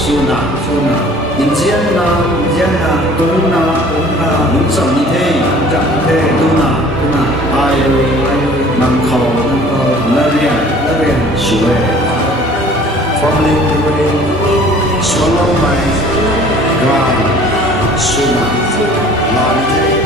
Suna, Suna, Inziana, Indiana, Tuna, Tuna, Nungsam Nithe, Jamte, Tuna, Tuna, Ayoi, Nam Khao, Larian, Larian, Sue, Family, Tivoli, Swallow My, Gram, Suna, Lanithe.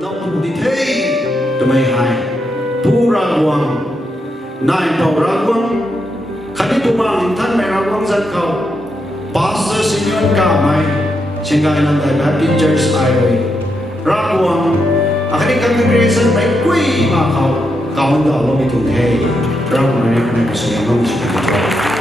Nông đi thế tụi mày hài thu ra quang nai tàu ra quang khát đi tụi mang thân mày ra quang dân khẩu Pastor Simeon cả mày xin gai lần đại Baptist Church ai rồi ra quang khát đi congregation mày quý mà khẩu cảm ơn đó lo bị thủng thế ra quang này này có sự ngông chỉ cần